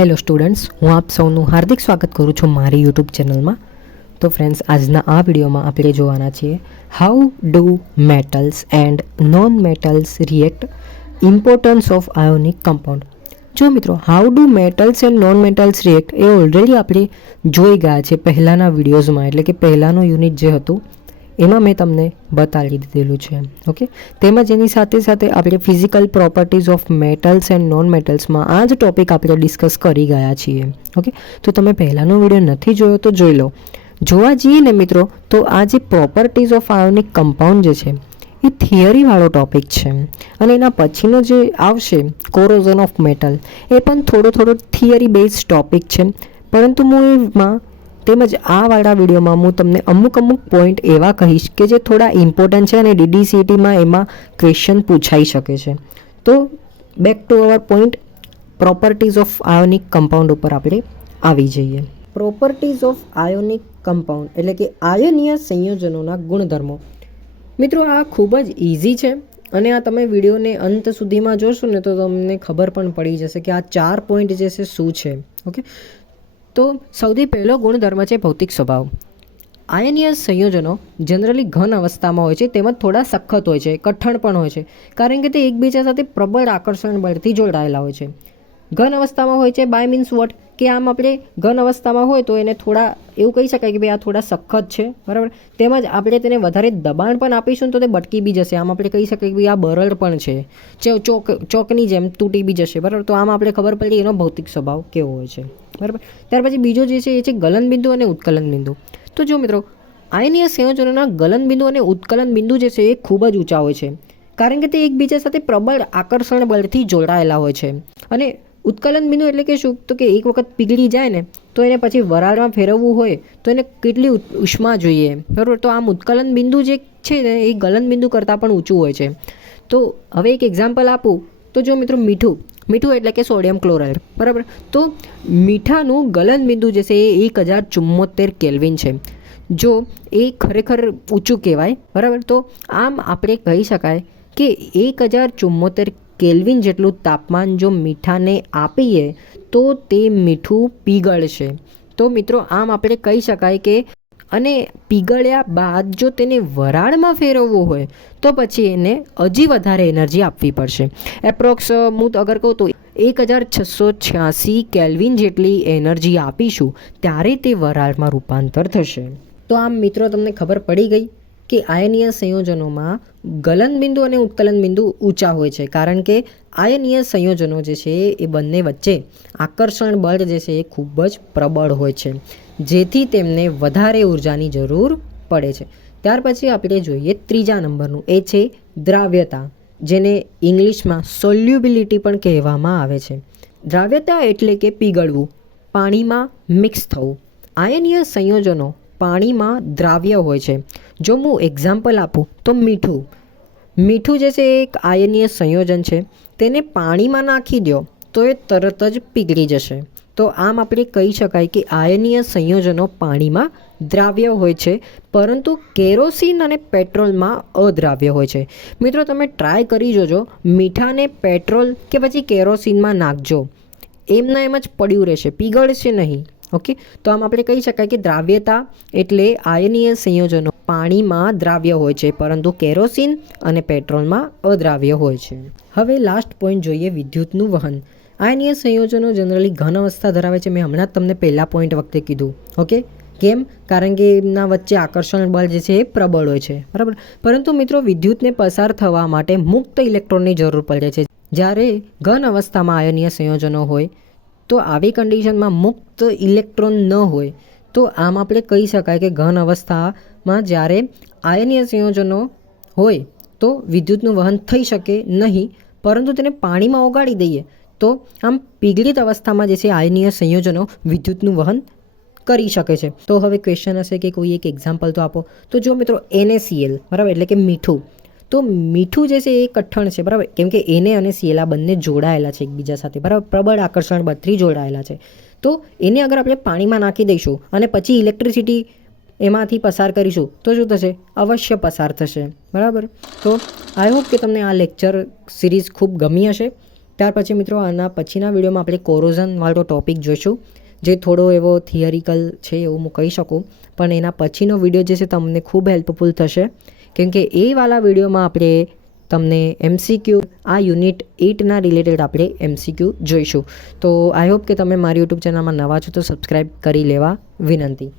Hello students, હું આપ સૌનું હાર્દિક સ્વાગત કરું છું મારી યુટ્યુબ ચેનલમાં. તો ફ્રેન્ડ્સ, આજના આ વિડીયોમાં આપણે જોવાના છીએ how do metals and non metals react, importance of ionic compound. જો મિત્રો, how do metals and non metals react A already આપણે જોઈ ગયા છે પહેલાંના વિડીયોઝમાં, એટલે કે પહેલાંનું યુનિટ જે હતું એમાં મેં તમને બતાવી દીધેલું છે. ઓકે, તેમજ એની સાથે સાથે આપણે physical properties of metals and non મેટલ્સમાં આ જ ટોપિક આપણે ડિસ્કસ કરી ગયા છીએ. ઓકે, તો તમે પહેલાંનો વિડીયો નથી જોયો તો જોઈ લો. જોવા જઈએ ને મિત્રો, તો આ જે પ્રોપર્ટીઝ ઓફ આયોનિક કમ્પાઉન્ડ જે છે એ થિયરીવાળો ટોપિક છે, અને એના પછીનો જે આવશે કોરોઝન ઓફ મેટલ એ પણ થોડો થિયરી બેઝ ટોપિક છે. પરંતુ હું એમાં તેમજ આ વાળા વિડીયોમાં હું તમને અમુક પોઈન્ટ એવા કહીશ કે જે થોડા ઇમ્પોર્ટન્ટ છે અને DDCTમાં એમાં ક્વેશ્ચન પૂછાઈ શકે છે. તો back to our point, properties of ionic compound ઉપર આપણે આવી જઈએ. પ્રોપર્ટીઝ ઓફ આયોનિક કમ્પાઉન્ડ એટલે કે આયનીય સંયોજનોના ગુણધર્મો. મિત્રો, આ ખૂબ જ ઇઝી છે અને આ તમે વિડીયોને અંત સુધીમાં જોશો ને તો તમને ખબર પણ પડી જશે કે આ 4 પોઈન્ટ જે છે શું છે. ઓકે, તો સૌથી પહેલો ગુણધર્મ છે ભૌતિક સ્વભાવ. આયનીય સંયોજનો જનરલી ઘન અવસ્થામાં હોય છે, તેમજ થોડા સખત હોય છે, કઠણ પણ હોય છે, કારણ કે તે એકબીજા સાથે પ્રબળ આકર્ષણ બળથી જોડાયેલા હોય છે. ઘન અવસ્થામાં હોય છે બાય મીન્સ વોટ, કે આમ આપણે ઘન અવસ્થામાં હોય તો એને થોડા એવું કહી શકાય કે ભાઈ આ થોડા સખત છે, બરાબર. તેમજ આપણે તેને વધારે દબાણ પણ આપીશું તો તે બટકી બી જશે. આમ આપણે કહી શકીએ કે ભાઈ આ બરડ પણ છે, ચોકની જેમ તૂટી બી જશે, બરાબર. તો આમ આપણે ખબર પડી એનો ભૌતિક સ્વભાવ કેવો હોય છે, બરાબર. ત્યાર પછી બીજો જે છે એ છે ગલન બિંદુ અને ઉત્કલન બિંદુ. તો જો મિત્રો, આયનીય સંયોજનોના ગલન બિંદુ અને ઉત્કલન બિંદુ જે છે એ ખૂબ જ ઊંચા હોય છે, કારણ કે તે એકબીજા સાથે પ્રબળ આકર્ષણ બળથી જોડાયેલા હોય છે. અને ઉત્કલન બિંદુ એટલે કે શું, તો કે એક વખત પીગળી જાય ને તો એને પછી વરાળમાં ફેરવવું હોય તો એને કેટલી ઉષ્મા જોઈએ, બરાબર. તો આમ ઉત્કલન બિંદુ જે છે ને એ ગલન બિંદુ કરતાં પણ ઊંચું હોય છે. તો હવે એક એક્ઝામ્પલ આપું તો જો મિત્રો, મીઠું એટલે કે સોડિયમ ક્લોરાઇડ, બરાબર. તો મીઠાનું ગલન બિંદુ જે છે એ 1074 કેલ્વિન છે. જો એ ખરેખર ઊંચું કહેવાય, બરાબર. તો આમ આપણે કહી શકાય કે 1074 કેલ્વિન જેટલું તાપમાન જો મીઠાને આપીએ તો તે મીઠું પીગળશે. તો મિત્રો, આમ આપણે કહી શકાય કે અને પીગળ્યા બાદ જો તેને વરાળમાં ફેરવવું હોય તો પછી એને હજી વધારે એનર્જી આપવી પડશે. એપ્રોક્સ હું અગર કહું તો 1686 કેલ્વિન જેટલી એનર્જી આપીશું ત્યારે તે વરાળમાં રૂપાંતર થશે. તો આમ મિત્રો, તમને ખબર પડી ગઈ કે આયનીય સંયોજનોમાં ગલન બિંદુ અને ઉત્કલન બિંદુ ઊંચા હોય છે, કારણ કે આયનીય સંયોજનો જે છે એ બંને વચ્ચે આકર્ષણ બળ જે છે એ ખૂબ જ પ્રબળ હોય છે, જેથી તેમને વધારે ઉર્જાની જરૂર પડે છે. ત્યાર પછી આપણે જોઈએ ત્રીજા નંબરનું, એ છે દ્રાવ્યતા, જેને ઇંગ્લિશમાં સોલ્યુબિલિટી પણ કહેવામાં આવે છે. દ્રાવ્યતા એટલે કે પીગળવું, પાણીમાં મિક્સ થવું. આયનીય સંયોજનો પાણીમાં દ્રાવ્ય હોય છે. જો હું એક્ઝામ્પલ આપું તો મીઠું જે છે એ એક આયનીય સંયોજન છે. તેને પાણીમાં નાખી દો તો એ તરત જ પીગળી જશે. તો આમ આપણે કહી શકાય કે આયનીય સંયોજનો પાણીમાં દ્રાવ્ય હોય છે, પરંતુ કેરોસીન અને પેટ્રોલમાં અદ્રાવ્ય હોય છે. મિત્રો, તમે ટ્રાય કરી જોજો, મીઠાને પેટ્રોલ કે પછી કેરોસીનમાં નાખજો, એમના એમ જ પડ્યું રહેશે, પીગળશે નહીં. ઓકે, તો આમ આપણે કહી શકાય કે દ્રાવ્યતા એટલે આયનીય સંયોજનો પાણીમાં દ્રાવ્ય હોય છે, પરંતુ કેરોસીન અને પેટ્રોલમાં અદ્રાવ્ય હોય છે. હવે લાસ્ટ પોઈન્ટ જોઈએ, વિદ્યુતનું વહન. આયનીય સંયોજનો જનરલી ઘન અવસ્થા ધરાવે છે. મેં હમણાં જ તમને પહેલા પોઈન્ટ વખતે કીધું. ઓકે, કેમ? કારણ કે એમના વચ્ચે આકર્ષણ બળ જે છે એ પ્રબળ હોય છે, બરાબર. પરંતુ મિત્રો, વિદ્યુતને પસાર થવા માટે મુક્ત ઇલેક્ટ્રોનની જરૂર પડે છે. જ્યારે ઘન અવસ્થામાં આયનીય સંયોજનો હોય તો આવી કન્ડિશનમાં મુક્ત ઇલેક્ટ્રોન ન હોય, તો આમ આપણે કહી શકાય કે ઘન અવસ્થામાં જ્યારે આયનીય સંયોજનો હોય તો વિદ્યુતનું વહન થઈ શકે નહીં, પરંતુ તેને પાણીમાં ઓગાળી દઈએ તો આમ પીગળિત અવસ્થામાં જે છે આયનીય સંયોજનો વિદ્યુતનું વહન કરી શકે છે. તો હવે ક્વેશ્ચન હશે કે કોઈ એક એક્ઝામ્પલ તો આપો. તો જો મિત્રો, NaCl, બરાબર, એટલે કે મીઠું. તો મીઠું જે છે એ કઠણ છે, બરાબર, કેમ કે Na અને Cl આ બંને જોડાયેલા છે એકબીજા સાથે, બરાબર, પ્રબળ આકર્ષણ બળથી જોડાયેલા છે. તો એને અગર આપણે પાણીમાં નાખી દઈશું અને પછી ઇલેક્ટ્રિસિટી એમાંથી પસાર કરીશું તો શું થશે? અવશ્ય પસાર થશે, બરાબર. તો આઈ હોપ કે તમને આ લેક્ચર સિરીઝ ખૂબ ગમી હશે. ત્યાર પછી મિત્રો આના પછીના વિડીયોમાં આપણે કોરોઝનવાળો ટૉપિક જોઈશું, જે થોડો એવો થિયરિકલ છે એવું હું કહી શકું, પણ એના પછીનો વિડીયો જે છે તમને ખૂબ હેલ્પફુલ થશે, કેમ કે એ વાળા વિડીયોમાં આપણે તમને MCQ આ યુનિટ 8ના રિલેટેડ આપણે MCQ જોઈશું. તો આઈ હોપ કે તમે મારી યુટ્યુબ ચેનલમાં નવા છો તો સબસ્ક્રાઈબ કરી લેવા વિનંતી.